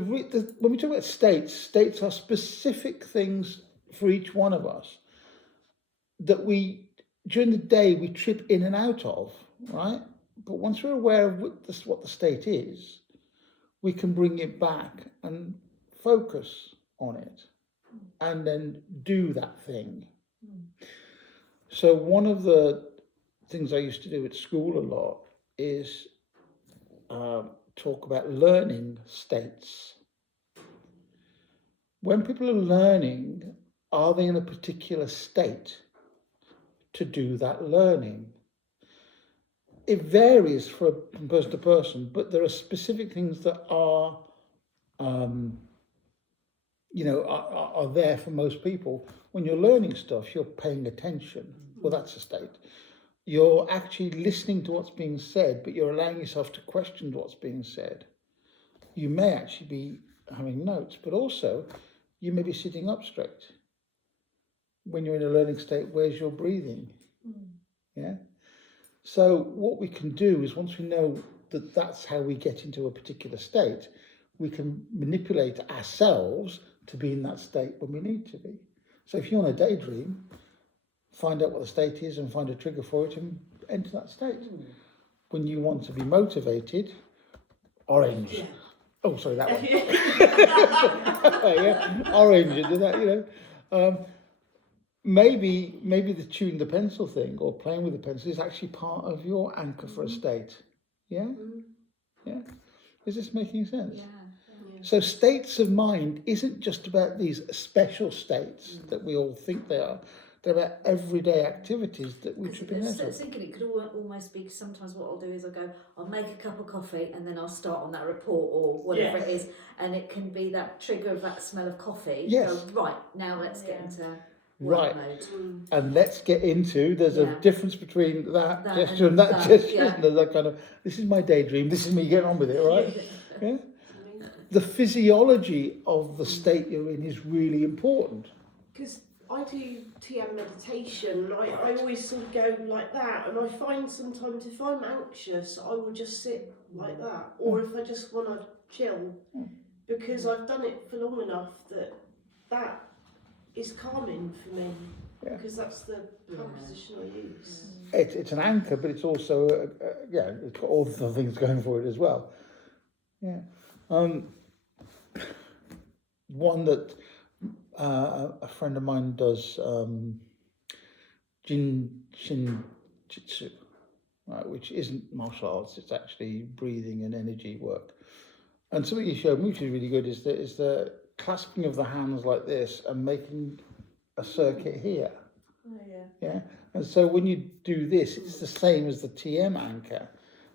when we talk about states are specific things for each one of us that we, during the day, we trip in and out of, right? But once we're aware of what the state is, we can bring it back and focus on it and then do that thing. So one of the things I used to do at school a lot is talk about learning states. When people are learning, are they in a particular state to do that learning? It varies from person to person, but there are specific things that are, are there for most people. When you're learning stuff, you're paying attention. Well, that's a state. You're actually listening to what's being said, but you're allowing yourself to question what's being said. You may actually be having notes, but also you may be sitting up straight. When you're in a learning state, where's your breathing? Yeah. So what we can do is, once we know that that's how we get into a particular state, we can manipulate ourselves to be in that state when we need to be. So if you want to daydream, find out what the state is and find a trigger for it and enter that state. When you want to be motivated, orange. Yeah. Oh, sorry, that one. Yeah, orange, do that, Maybe the chewing the pencil thing or playing with the pencil is actually part of your anchor for a state. Yeah? Yeah? Is this making sense? Yeah. So states of mind isn't just about these special states that we all think they are. They're about everyday activities that we should be I was thinking it could almost be, sometimes what I'll do is I'll make a cup of coffee and then I'll start on that report or whatever it is, and it can be that trigger of that smell of coffee. Yes. Go, right, now let's get into right mode. And let's get into, there's a difference between that gesture and that gesture, isn't there? That kind of, this is my daydream, this is me getting on with it, right? Yeah. The physiology of the state you're in is really important. Because I do TM meditation, and I always sort of go like that, and I find sometimes if I'm anxious, I will just sit like that, or if I just want to chill, because I've done it for long enough that is calming for me, because that's the position I use. It's an anchor, but it's also, it's got all the things going for it as well. Yeah. One that a friend of mine does, Shinjitsu, right, which isn't martial arts, it's actually breathing and energy work. And something he showed me, which is really good, is the clasping of the hands like this and making a circuit here. Oh, yeah. Yeah. And so when you do this, it's the same as the TM anchor,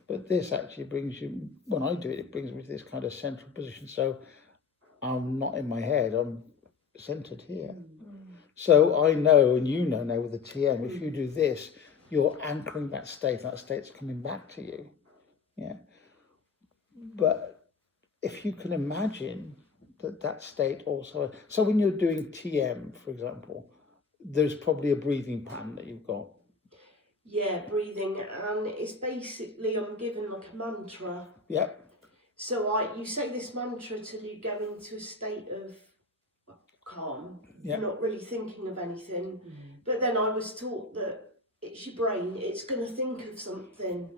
but this actually brings you, when I do it, it brings me to this kind of central position. So I'm not in my head, I'm centered here. So I know, and you know now with the TM, if you do this, you're anchoring that state's coming back to you. Yeah. But if you can imagine that state also, so when you're doing TM, for example, there's probably a breathing pattern that you've got. Yeah, breathing, and it's basically I'm given like a mantra. Yep. So you say this mantra till you go into a state of calm, not really thinking of anything. But then I was taught that it's your brain, it's going to think of something.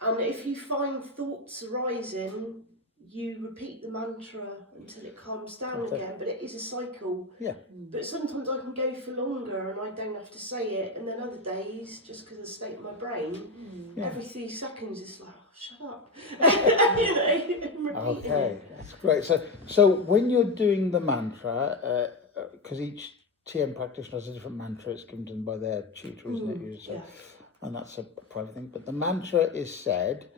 And if you find thoughts arising, you repeat the mantra until it calms down again, but it is a cycle. Yeah. But sometimes I can go for longer and I don't have to say it, and then other days, just because of the state of my brain, every 3 seconds it's like, oh, shut up. Okay, that's great. So when you're doing the mantra, because each TM practitioner has a different mantra, it's given to them by their tutor, isn't it? Usually? So, and that's a private thing. But the mantra is said,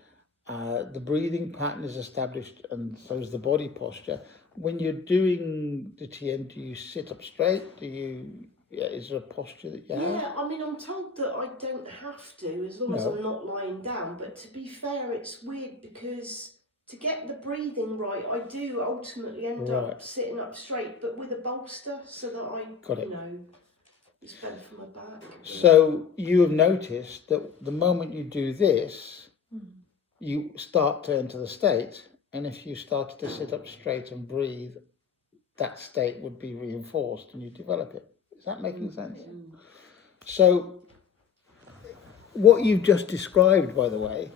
the breathing pattern is established, and so is the body posture. When you're doing the TM, do you sit up straight? Is there a posture that you have? Yeah, I mean, I'm told that I don't have to, as long as I'm not lying down. But to be fair, it's weird because to get the breathing right, I do ultimately end up sitting up straight, but with a bolster, so that it's better for my back. So you have noticed that the moment you do this, you start to enter the state, and if you started to sit up straight and breathe, that state would be reinforced and you develop it. Is that making sense? So, what you've just described, by the way,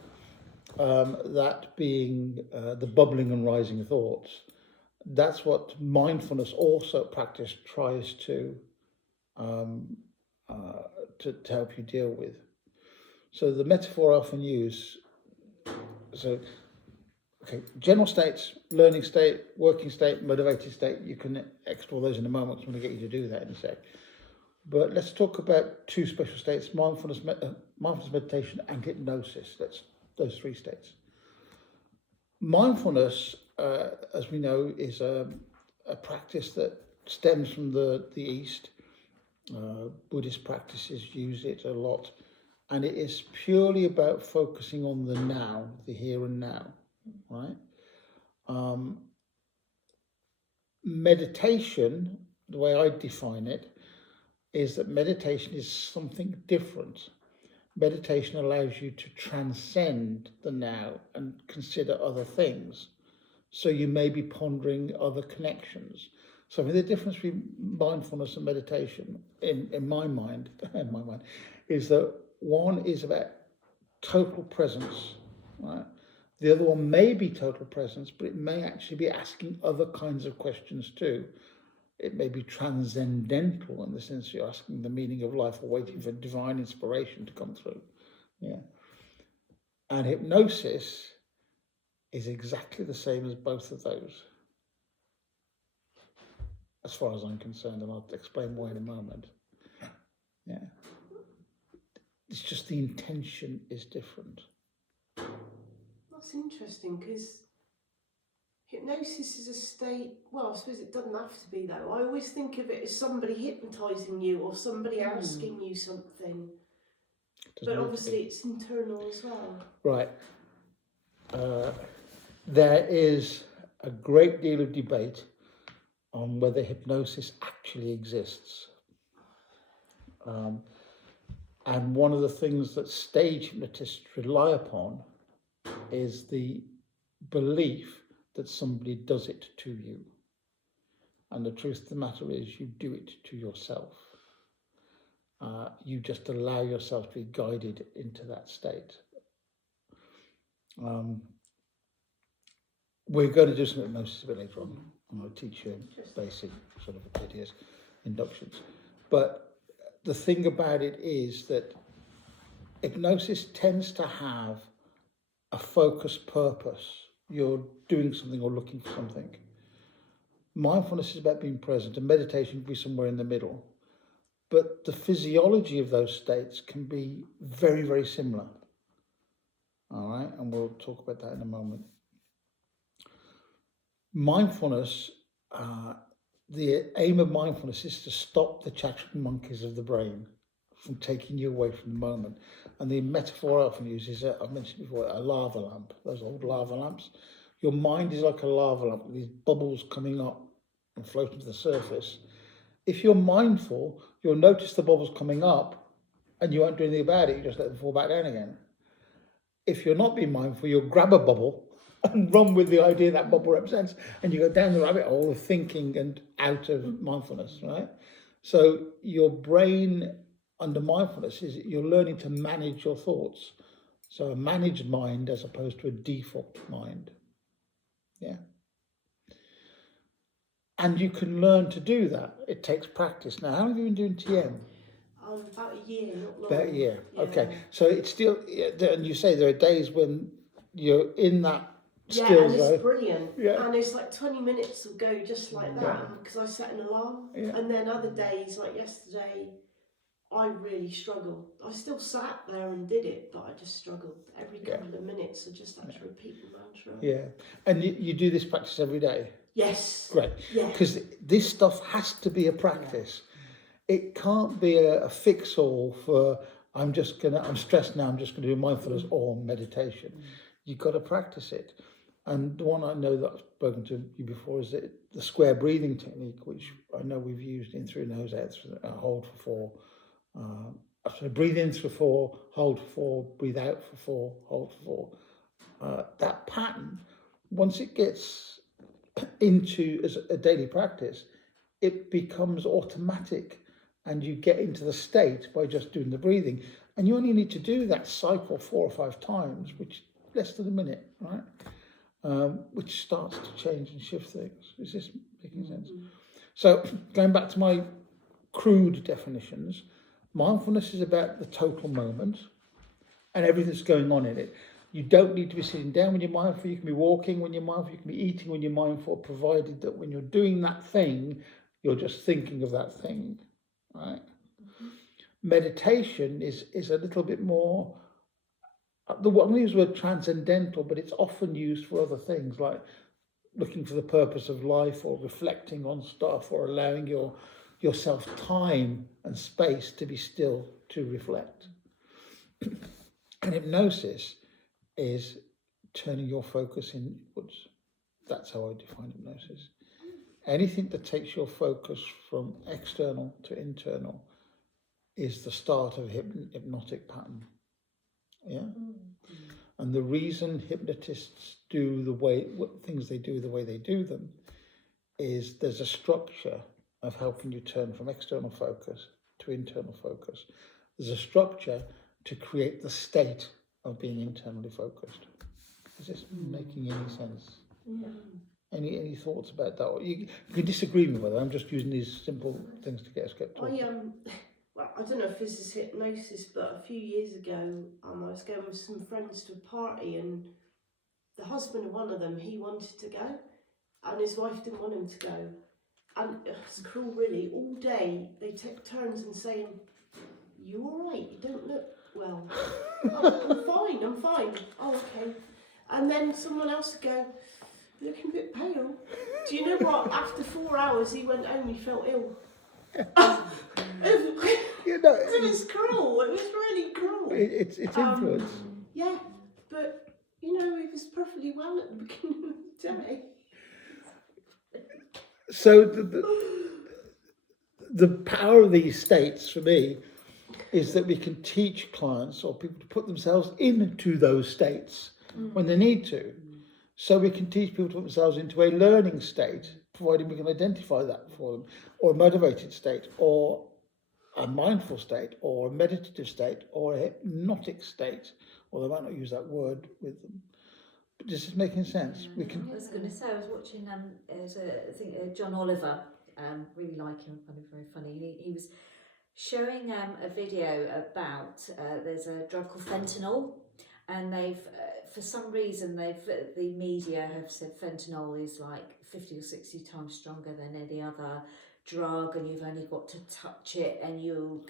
that being the bubbling and rising thoughts, that's what mindfulness also practice tries to help you deal with. So the metaphor I often use, general states, learning state, working state, motivated state, you can explore those in a moment. I'm going to get you to do that in a sec. But let's talk about two special states, mindfulness meditation and hypnosis. That's those three states. Mindfulness, as we know, is a practice that stems from the East. Buddhist practices use it a lot. And it is purely about focusing on the now, the here and now, right? Meditation, the way I define it, is that meditation is something different. Meditation allows you to transcend the now and consider other things. So you may be pondering other connections. So I mean, the difference between mindfulness and meditation, in my mind, is that one is about total presence, right? The other one may be total presence, but it may actually be asking other kinds of questions too. It may be transcendental in the sense you're asking the meaning of life or waiting for divine inspiration to come through. Yeah. And hypnosis is exactly the same as both of those, as far as I'm concerned, and I'll explain why in a moment. Yeah. It's just the intention is different. That's interesting, because hypnosis is a state, well, I suppose it doesn't have to be though. I always think of it as somebody hypnotising you or somebody asking you something. But obviously it's internal as well. Right. There is a great deal of debate on whether hypnosis actually exists. And one of the things that stage hypnotists rely upon is the belief that somebody does it to you. And the truth of the matter is you do it to yourself. You just allow yourself to be guided into that state. We're going to do some hypnosis a bit later on. I'm going to teach you basic sort of ideas, inductions. But the thing about it is that hypnosis tends to have a focused purpose. You're doing something or looking for something. Mindfulness is about being present, and meditation can be somewhere in the middle. But the physiology of those states can be very, very similar. All right, and we'll talk about that in a moment. Mindfulness, the aim of mindfulness is to stop the chattering monkeys of the brain from taking you away from the moment. And the metaphor I often use is, I mentioned before, a lava lamp, those old lava lamps. Your mind is like a lava lamp with these bubbles coming up and floating to the surface. If you're mindful, you'll notice the bubbles coming up and you won't do anything about it, you just let them fall back down again. If you're not being mindful, you'll grab a bubble and run with the idea that bubble represents, and you go down the rabbit hole of thinking and out of mindfulness, right? So your brain under mindfulness is you're learning to manage your thoughts. So a managed mind as opposed to a default mind. Yeah. And you can learn to do that. It takes practice. Now, how long have you been doing TM? About a year, not long. About a year. Yeah. Okay. So it's still, and you say there are days when you're in that still and it's zone. brilliant. Yeah. And it's like 20 minutes will go just like that, because I set an alarm. Yeah. And then other days, like yesterday, I really struggled. I still sat there and did it, but I just struggled. Every couple of minutes, I just had to repeat the mantra. Yeah. And you do this practice every day? Yes. Great. Yeah. Because this stuff has to be a practice. Yeah. It can't be a fix-all for, I'm stressed now, I'm just going to do mindfulness or meditation. You've got to practice it. And the one I know that I've spoken to you before is the square breathing technique, which I know we've used in through, nose out, hold for 4. Breathe in for 4, hold for 4, breathe out for 4, hold for 4. That pattern once it gets into as a daily practice, it becomes automatic, and you get into the state by just doing the breathing. And you only need to do that cycle 4 or 5 times, which less than a minute, right? Which starts to change and shift things. Is this making sense? So going back to my crude definitions, mindfulness is about the total moment and everything that's going on in it. You don't need to be sitting down when you're mindful. You can be walking when you're mindful. You can be eating when you're mindful, provided that when you're doing that thing, you're just thinking of that thing, right? Meditation is a little bit more, the one we use the word transcendental, but it's often used for other things like looking for the purpose of life, or reflecting on stuff, or allowing yourself time and space to be still to reflect. And hypnosis is turning your focus inwards. That's how I define hypnosis. Anything that takes your focus from external to internal is the start of a hypnotic pattern. Yeah? And the reason hypnotists do things they do the way they do them is there's a structure of helping you turn from external focus to internal focus. There's a structure to create the state of being internally focused. Is this making any sense? Yeah. Any thoughts about that? You can disagree with me whether I'm just using these simple things to get us talking. Well, I don't know if this is hypnosis, but a few years ago, I was going with some friends to a party, and the husband of one of them, he wanted to go, and his wife didn't want him to go. And it was cruel, really. All day, they took turns in saying, "You all right? You don't look well." "Oh, I'm fine. "Oh, okay." And then someone else would go, "Looking a bit pale." Do you know what? After 4 hours, he went home, he felt ill. It's cruel. It was really cruel. It's influence. Yeah, but he was perfectly well at the beginning of the day. So the power of these states for me is that we can teach clients or people to put themselves into those states when they need to. So we can teach people to put themselves into a learning state, providing we can identify that for them, or a motivated state, or a mindful state, or a meditative state, or a hypnotic state, although I might not use that word with them. But this is making sense. We can. I was going to say, I was watching John Oliver, really like him, I find him very funny. He was showing a video about there's a drug called fentanyl, and they've for some reason the media have said fentanyl is like 50 or 60 times stronger than any other drug, and you've only got to touch it and you'll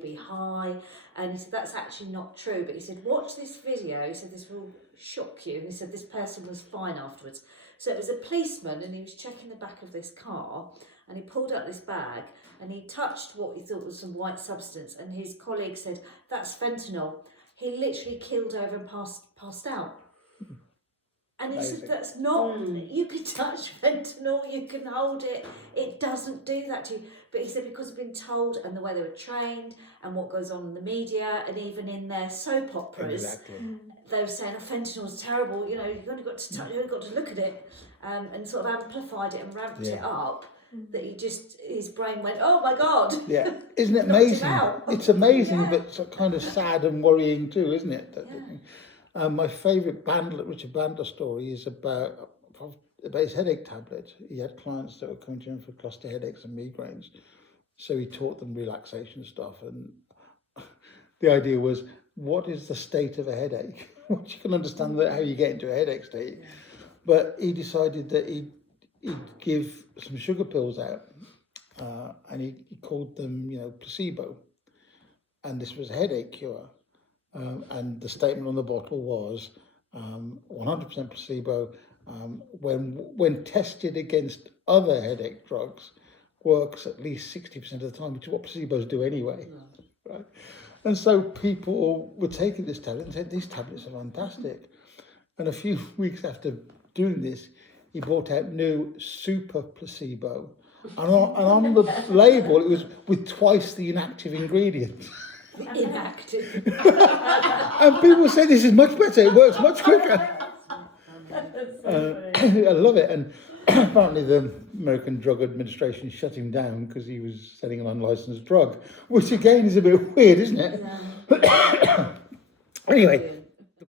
be high. And he said that's actually not true, but he said watch this video. He said this will shock you. And he said this person was fine afterwards. So it was a policeman, and he was checking the back of this car, and he pulled out this bag and he touched what he thought was some white substance, and his colleague said that's fentanyl. He literally keeled over and passed out. And he said that's not, you can touch fentanyl, you can hold it, it doesn't do that to you. But he said because they've been told, and the way they were trained, and what goes on in the media, and even in their soap operas, they were saying, "Oh, fentanyl's terrible, you've only got to touch, you've only got to look at it," and sort of amplified it and ramped it up, that his brain went, "Oh my God." Yeah, isn't it amazing? It's amazing, but it's kind of sad and worrying too, isn't it? My favourite Richard Bandler story is about his headache tablet. He had clients that were coming to him for cluster headaches and migraines, so he taught them relaxation stuff. And the idea was, what is the state of a headache? Which you can understand how you get into a headache state. But he decided that he'd give some sugar pills out, and he called them, placebo. And this was a headache cure. And the statement on the bottle was 100% placebo. When tested against other headache drugs, works at least 60% of the time, which is what placebos do anyway. Right? And so people were taking this tablet and said, these tablets are fantastic. And a few weeks after doing this, he brought out new super placebo. And on the label, it was with twice the inactive ingredient. Inactive. And people say this is much better, it works much quicker. I love it. And apparently the American Drug Administration shut him down because he was selling an unlicensed drug, which again is a bit weird, isn't it? Yeah. Anyway,